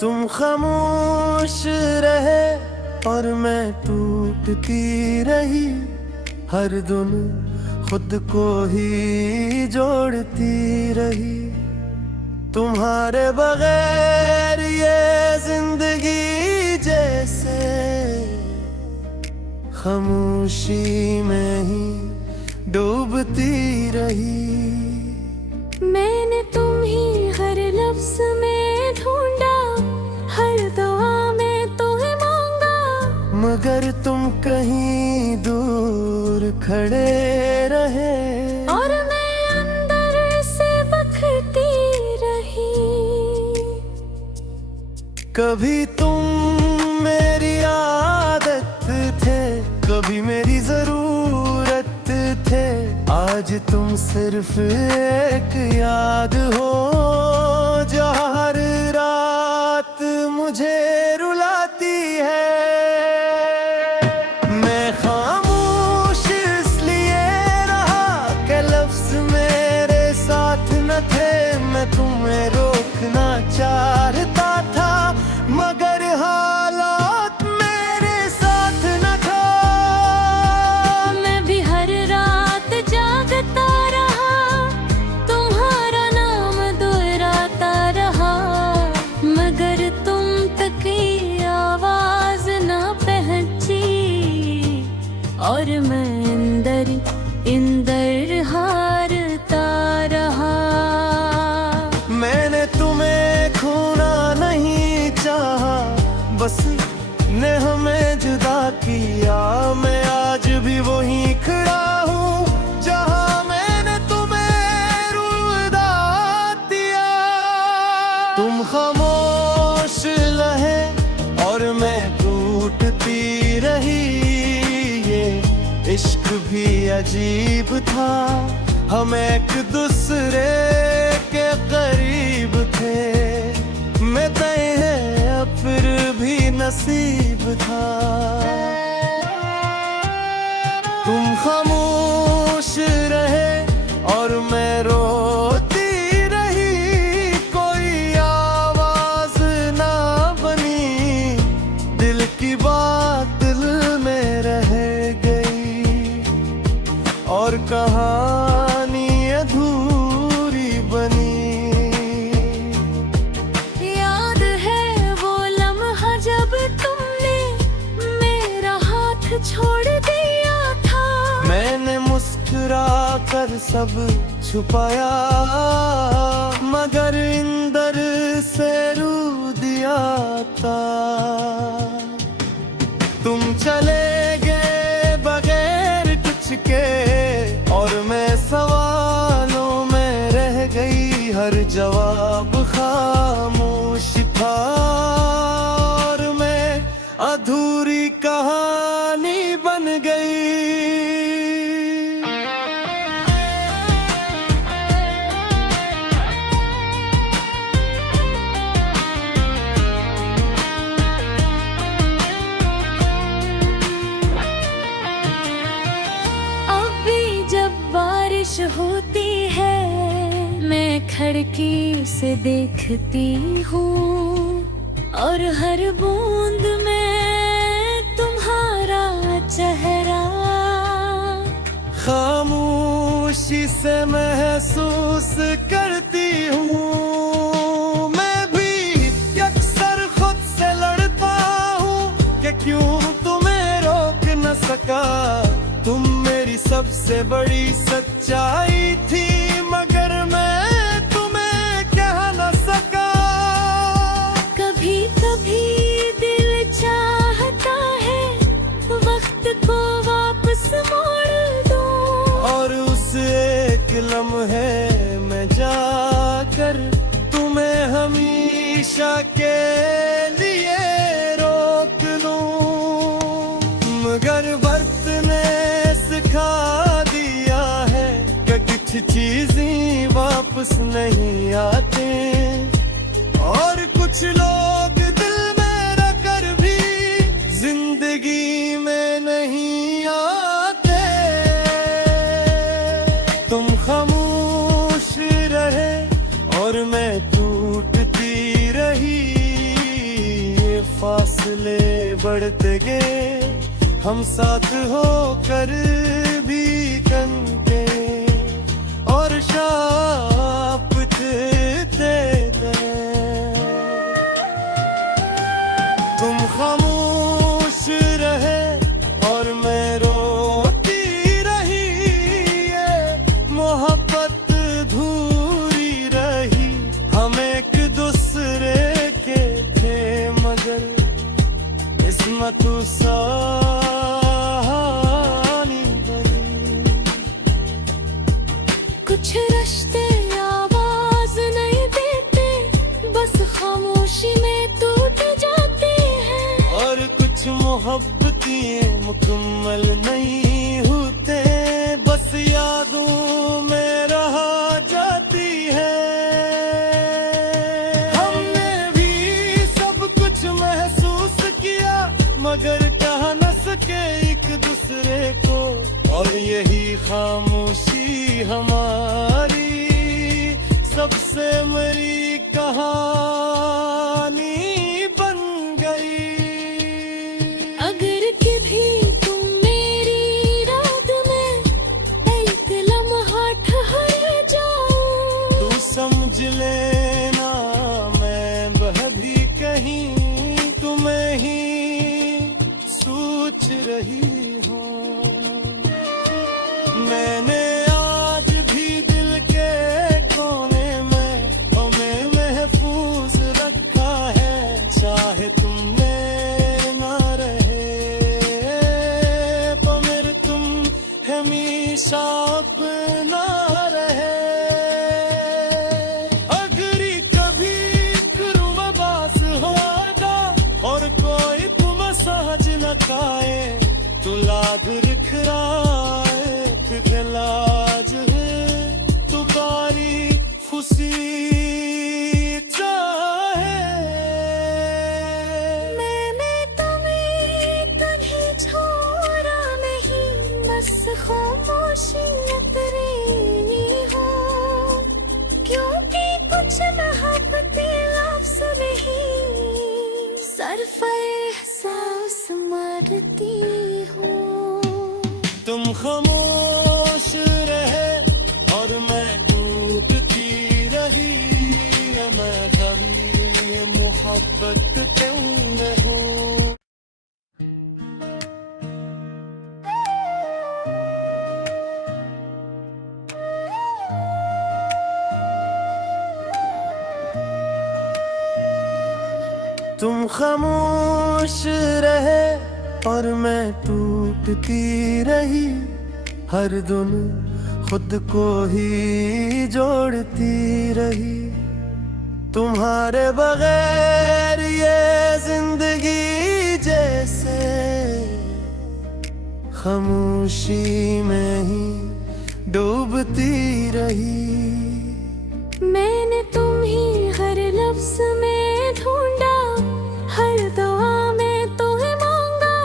तुम खामोश रहे और मैं टूटती रही, हर धुन खुद को ही जोड़ती रही। तुम्हारे बगैर ये जिंदगी जैसे खामोशी में ही डूबती रही। मैंने तुम ही हर लफ्ज में ढूंढा, हर दुआ में तुम्हें मांगा, मगर तुम कहीं दूर खड़े रहे और मैं अंदर से बखती रही। कभी तुम मेरी आदत थे, कभी मेरी जरूरत थे, आज तुम सिर्फ एक याद हो जो हर रात मुझे रुलाती है। मैं खामोश इसलिए रहा कि लफ्ज मेरे साथ न थे, मैं तुम्हें रोकना चाहता था मगर हालात मेरे साथ न था। मैं भी हर रात जागता रहा, तुम्हारा नाम दोहराता रहा, मगर तुम तक की आवाज ना पहुंची और मैं अंदर इंदर हारता रहा। मैंने तुम्हें खोना नहीं चाहा, बस ने हमें जुदा किया। मैं आज भी वहीं खड़ा हूँ जहाँ मैंने तुम्हें रुला दिया। तुम खामोश रहे और मैं टूटती रही। ये इश्क भी अजीब था, हम एक दूसरे के करीब थे। मैं तय है फिर भी नसीब था। तुम खामोश रहे और मैं रोती रही, कोई आवाज ना बनी, दिल की बात दिल में रह गई और कहानी अधूरी बनी। याद है वो लम्हा जब तुमने मेरा हाथ छोड़ दिया था, मैंने मुस्कुरा कर सब छुपाया मगर इंदर से रू दिया था। तुम चले गए बगैर कुछ के और मैं सवालों में रह गई, हर जवाब खामोश था और मैं अधूरी कहानी बन गई। अब भी जब बारिश होती है मैं खिड़की से देखती हूँ और हर बूंद में तुम्हारा चेहरा खामोशी से महसूस करती हूँ। मैं भी अक्सर खुद से लड़ता हूँ कि क्यों तुम्हें रोक न सका। तुम मेरी सबसे बड़ी सच्चाई थी मगर मैं तुम्हें कह न सका। कभी कभी दिल चाहता है वक्त को वापस मोड़ दो और उस एक लम्हे में जाकर तुम्हें हमेशा के लिए रोक लूं। मगर वक्त ने सिखा दिया है कि कुछ चीजें वापस नहीं आते और कुछ लोग दिल में रखकर भी जिंदगी में नहीं आते। तुम खामोश रहे और मैं टूटती रही। फासले बढ़ते गए, हम साथ होकर भी कंटे और शापते गए। तुम खामोश रहे और मैं रोती रही, ये मोहब्बत अधूरी रही। हम एक दूसरे के थे मगर किस्मत सानी बनी। कुछ रिश्ते आवाज नहीं देते, बस खामोशी में टूट जाती हैं। और कुछ मोहब्बतें मुकम्मल नहीं होते, बस यादों में रह जाती है। हमने भी सब कुछ महसूस किया मगर कह न सके एक दूसरे को, और यही खामोशी हमारी सबसे मरी कहानी बन गई। अगर कभी तुम मेरी रात में एक लम्हा ठहर जाऊं, तू समझ लेना मैं वह भी कहीं तुम्हें ही सोच रही हूँ। मैंने आज भी दिल के कोने में हमें महफूज रखा है, चाहे तुम में ना रहे पर तुम हमेशा अपना रहे। अगर कभी करूँ बास होगा और कोई तुम सहज न खाए, तो लाग रखराए लाज है तुम्हारी खुशी चाहे। मैंने तुम्हें कभी छोड़ा नहीं, बस खामोशी अपनी हो, क्योंकि कुछ मोहब्बतें लफ्ज़ नहीं सिर्फ एहसास मरती हो। तुम खामोश रहे और मैं टूटती रही, मैं कभी मोहब्बत तुमने हूँ। तुम खामोश रहे और मैं टूटती रही, हर धुन खुद को ही जोड़ती रही। तुम्हारे बगैर ये जिंदगी जैसे खामोशी में ही डूबती रही। मैंने तुम ही हर लफ्ज़ में ढूंढा, हर दुआ में तुम्हें मांगा,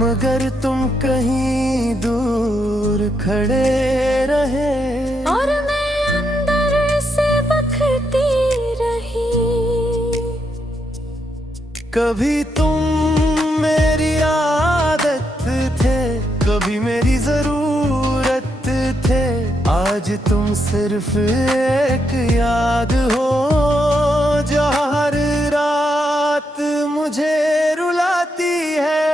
मगर तुम कहीं दूर खड़े रहे और मैं अंदर से बखती रही। कभी तुम मेरी आदत थे, कभी मेरी जरूरत थे, आज तुम सिर्फ एक याद हो जो हर रात मुझे रुलाती है।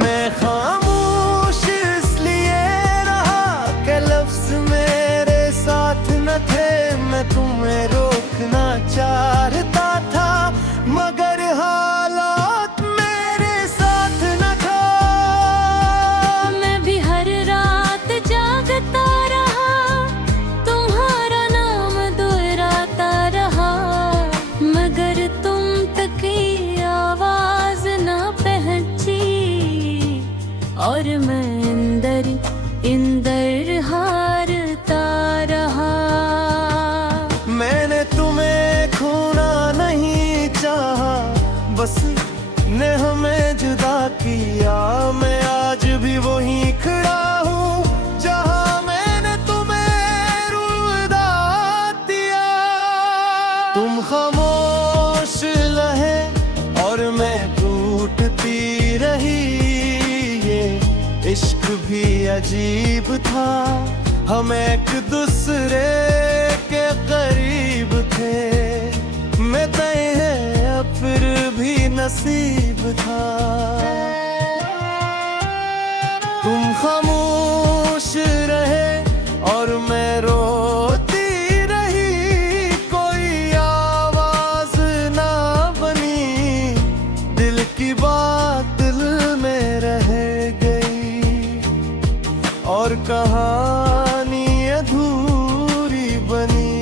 मैं खामोश इसलिए रहा कि लफ्ज़ मेरे साथ न थे, मैं तुम्हें रोकना चाहता था मगर हालात मेरे साथ न था। मैं भी हर रात जागता रहा, तुम्हारा नाम दोहराता रहा, मगर तुम तक की आवाज ना पहुंची, और मैं इंदर हारता रहा। मैंने तुम्हें खोना नहीं चाहा, बस ने हमें जुदा किया। मैं आज भी वहीं खड़ा हूँ जहाँ मैंने तुम्हें रुला दिया। तुम खामोश रहे भी अजीब था, हम एक दूसरे के करीब थे। मैं तय है अब फिर भी नसीब था। तुम खामोश रहे और मैं रोती रही, कोई आवाज ना बनी, दिल की बात दिल में रह गई और कहानी अधूरी बनी।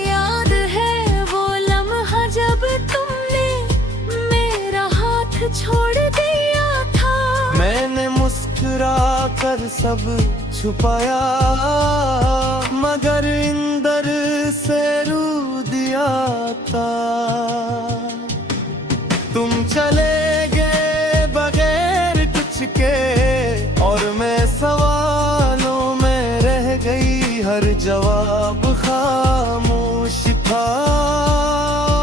याद है वो लम्हा जब तुमने मेरा हाथ छोड़ दिया था। मैंने मुस्कुरा कर सब छुपाया, मगर इंदर से रू दिया था। तुम चले गए बगैर कुछ के और मैं सवालों में रह गई, हर जवाब खामोश था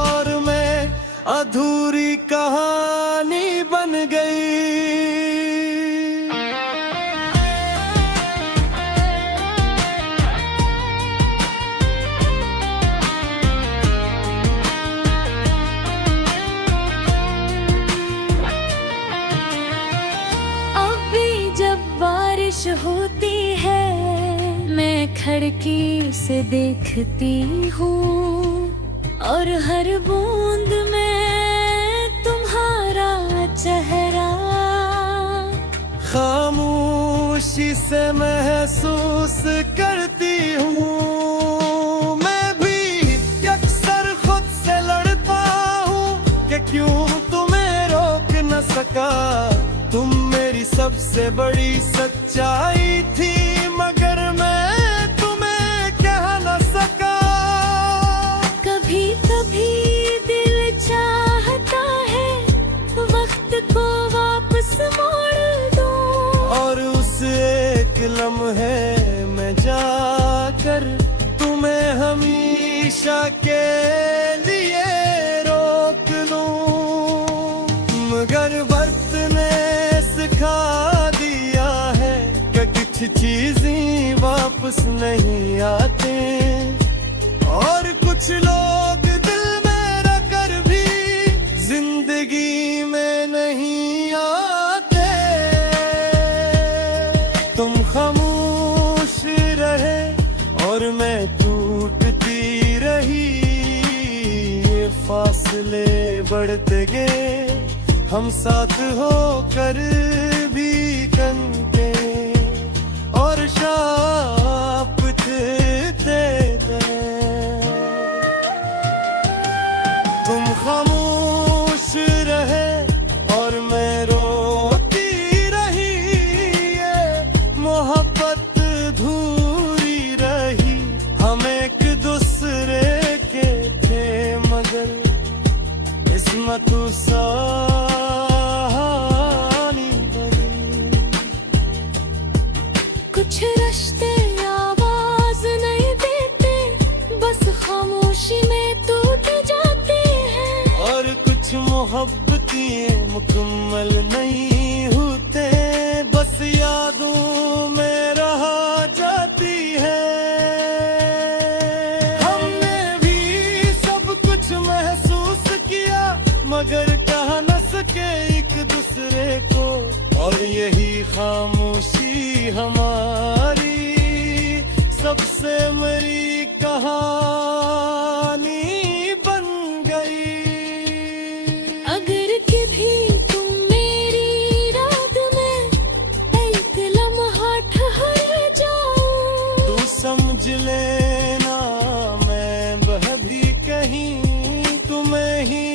और मैं अधूरी कहानी बन गई। बारिश होती है मैं खिड़की से देखती हूँ और हर बूंद में तुम्हारा चेहरा खामोशी से महसूस करती हूँ। मैं भी अक्सर खुद से लड़ता हूँ कि क्यों तुम्हें रोक न सका। तुम मेरी सबसे बड़ी सच्चाई थी, मगर मैं तुम्हें कह न सका। कभी कभी दिल चाहता है वक्त को वापस मोड़ दूं और उस एक लम्हे में जाकर तुम्हें हमेशा के लिए रोक लूं। मगर वक्त ने सिखा दिया है कि कुछ चीजें वापस नहीं आते और कुछ लोग दिल में रखकर भी जिंदगी में नहीं आते। तुम खामोश रहे और मैं टूटती रही, ये फासले बढ़ते गए, हम साथ होकर भी कंटे और शाप देते गए। तुम खामोश रहे और मैं रोती रही, ये मोहब्बत अधूरी रही। हम एक दूसरे के थे मगर किस्मत कुछ रिश्ते आवाज नहीं देते, बस खामोशी में टूट जाते हैं। और कुछ मोहब्बतें मुकम्मल नहीं होते, बस यादों में रह जाती है। हमने भी सब कुछ महसूस किया मगर कह न सके एक दूसरे को, और यही खामोशी हमारी सबसे मरी कहानी बन गई। अगर कभी तुम मेरी रात में एक लम्हा ठहर जाऊं, तू समझ लेना मैं वह भी कहीं तुम्हें ही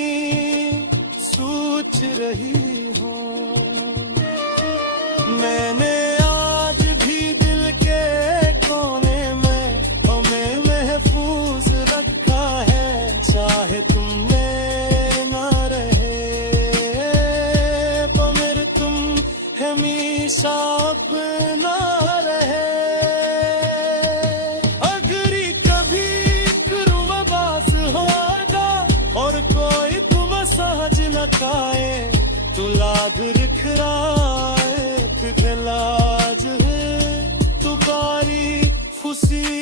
सोच रही हूँ। मैंने आज भी दिल के कोने में तुम्हें महफूज रखा है, चाहे तुम में ना रहे पर तुम हमेशा अपना रहे। अगर कभी रुबास होगा और कोई तुम सहज न खाए, तू लाग रिखराए ते लाज है तू बारी फुसी